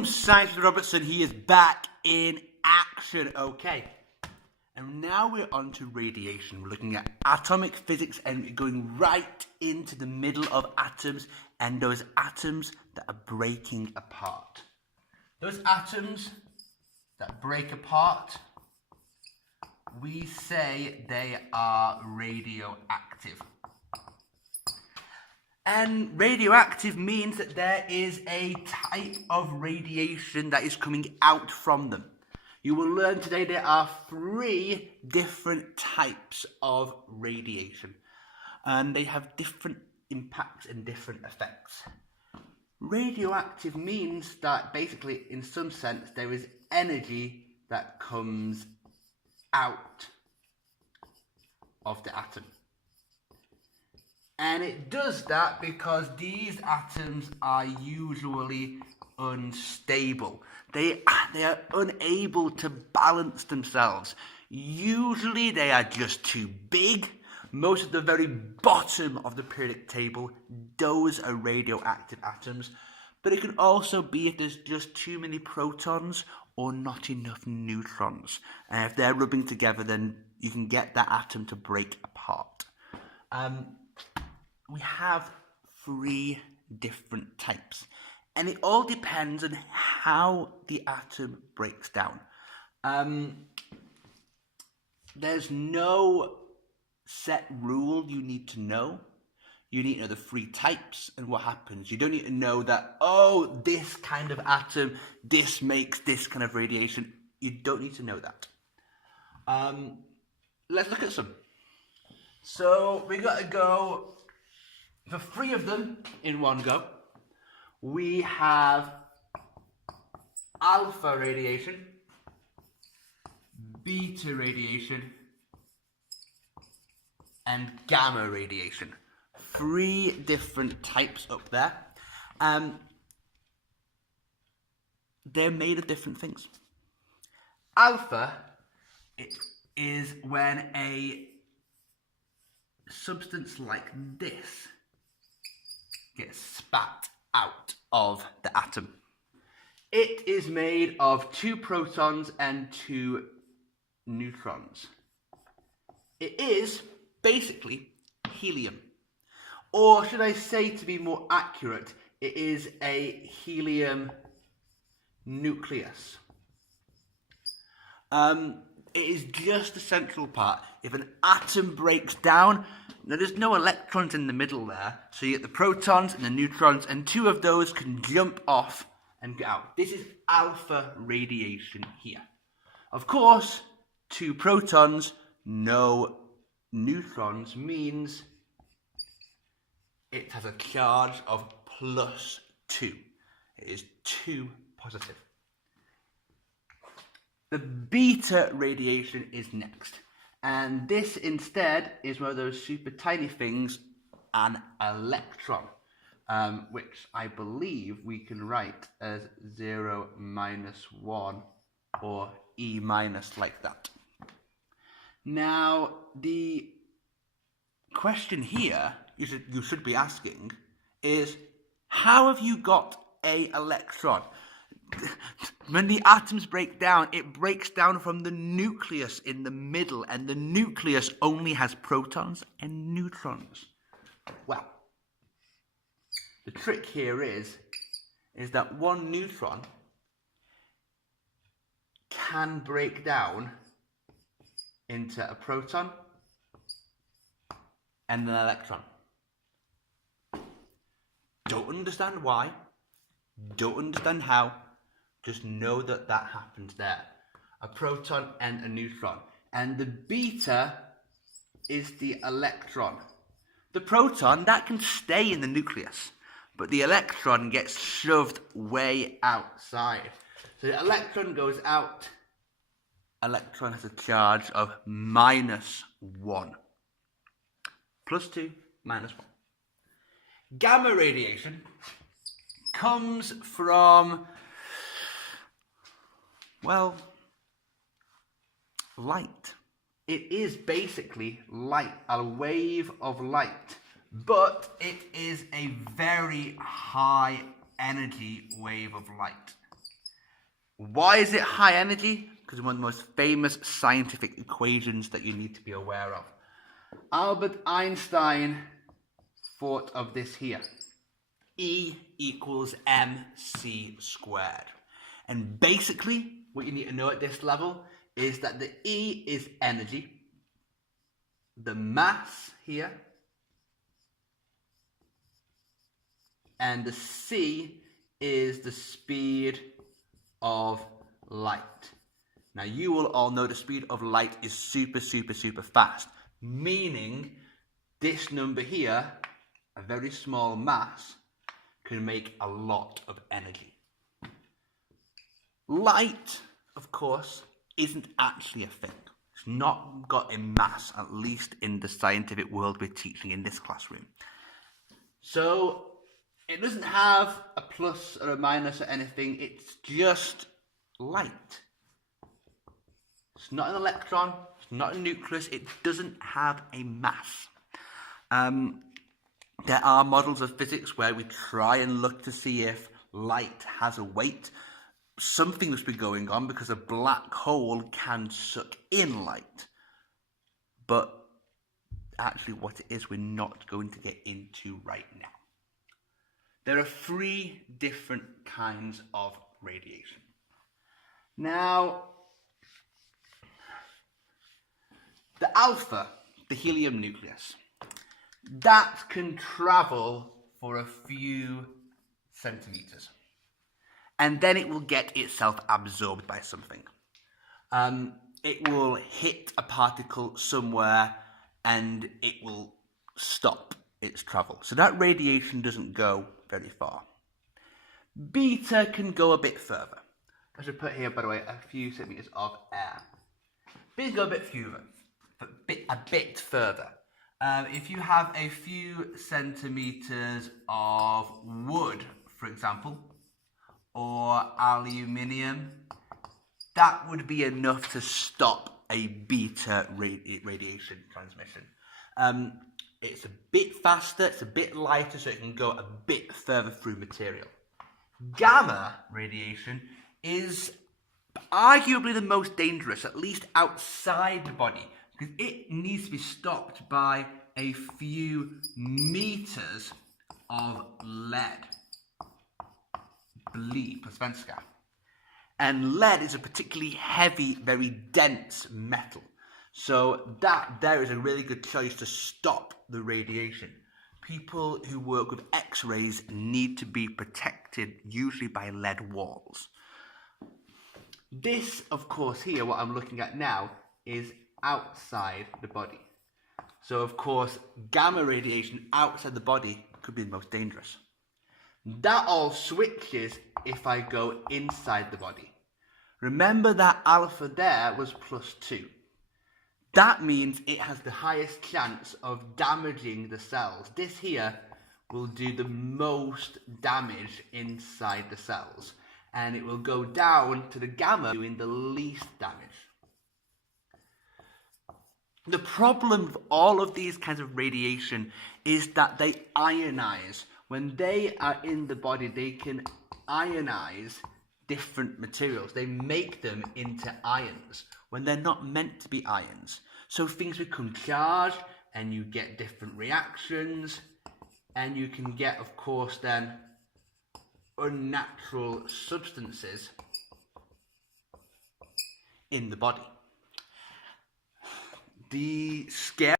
Boom! Science with Robertson, he is back in action. Okay. And now we're on to radiation. We're looking at atomic physics and we're going right into the middle of atoms and those atoms that are breaking apart. Those atoms that break apart, we say they are radioactive. And radioactive means that there is a type of radiation that is coming out from them. You will learn today there are 3 different types of radiation. And they have different impacts and different effects. Radioactive means that basically, in some sense, there is energy that comes out of the atom. And it does that because these atoms are usually unstable. They are unable to balance themselves. Usually they are just too big. Most of the very bottom of the periodic table, those are radioactive atoms. But it can also be if there's just too many protons or not enough neutrons. And if they're rubbing together, then you can get that atom to break apart. We have 3 different types. And it all depends on how the atom breaks down. There's no set rule you need to know. You need to know the 3 types and what happens. You don't need to know that, oh, this kind of atom, this makes this kind of radiation. You don't need to know that. Let's look at some. So we got to go for 3 of them in one go. We have alpha radiation, beta radiation, and gamma radiation. 3 different types up there. They're made of different things. Alpha is when a substance like this gets spat out of the atom. It is made of 2 protons and 2 neutrons. It is basically helium. Or should I say, to be more accurate, it is a helium nucleus. It is just the central part. If an atom breaks down, now there's no electrons in the middle there, so you get the protons and the neutrons, and 2 of those can jump off and get out. This is alpha radiation here. Of course, 2 protons, no neutrons means it has a charge of +2. It is 2 positive. The beta radiation is next. And this instead is one of those super tiny things, an electron, which I believe we can write as 0 - 1 or E- like that. Now, the question here you should be asking is, how have you got an electron? When the atoms break down, it breaks down from the nucleus in the middle, and the nucleus only has protons and neutrons. Well, the trick here is that 1 neutron can break down into a proton and an electron. Don't understand why, don't understand how, just know that that happens there. A proton and a neutron. And the beta is the electron. The proton, that can stay in the nucleus, but the electron gets shoved way outside. So the electron goes out. Electron has a charge of -1. +2, -1. Gamma radiation comes from, well, light. It is basically light, a wave of light, but it is a very high energy wave of light. Why is it high energy? Because it's one of the most famous scientific equations that you need to be aware of. Albert Einstein thought of this here. E equals mc squared. And basically, what you need to know at this level is that the E is energy, the mass here, and the c is the speed of light. Now you will all know the speed of light is super fast, meaning this number here, a very small mass, can make a lot of energy. Light, of course, isn't actually a thing. It's not got a mass, at least in the scientific world we're teaching in this classroom. So it doesn't have a plus or a minus or anything, it's just light. It's not an electron, it's not a nucleus, it doesn't have a mass. There are models of physics where we try and look to see if light has a weight. Something must be going on because a black hole can suck in light. But actually what it is, we're not going to get into right now. There are 3 different kinds of radiation. Now, the alpha, the helium nucleus, that can travel for a few centimeters. And then it will get itself absorbed by something. It will hit a particle somewhere and it will stop its travel. So that radiation doesn't go very far. Beta can go a bit further. I should put here, by the way, a few centimeters of air. Beta go a bit further. If you have a few centimeters of wood, for example, or aluminium, that would be enough to stop a beta radiation transmission. It's a bit faster, it's a bit lighter, so it can go a bit further through material. Gamma radiation is arguably the most dangerous, at least outside the body, because it needs to be stopped by a few meters of lead. Bly på svenska. And lead is a particularly heavy, very dense metal. So that there is a really good choice to stop the radiation. People who work with X-rays need to be protected, usually by lead walls. This, of course, here, what I'm looking at now, is outside the body. So, of course, gamma radiation outside the body could be the most dangerous. That all switches if I go inside the body. Remember that alpha there was +2. That means it has the highest chance of damaging the cells. This here will do the most damage inside the cells. And it will go down to the gamma doing the least damage. The problem with all of these kinds of radiation is that they ionize. When they are in the body, they can ionize different materials. They make them into ions when they're not meant to be ions. So things become charged and you get different reactions, and you can get, of course, then unnatural substances in the body. The scare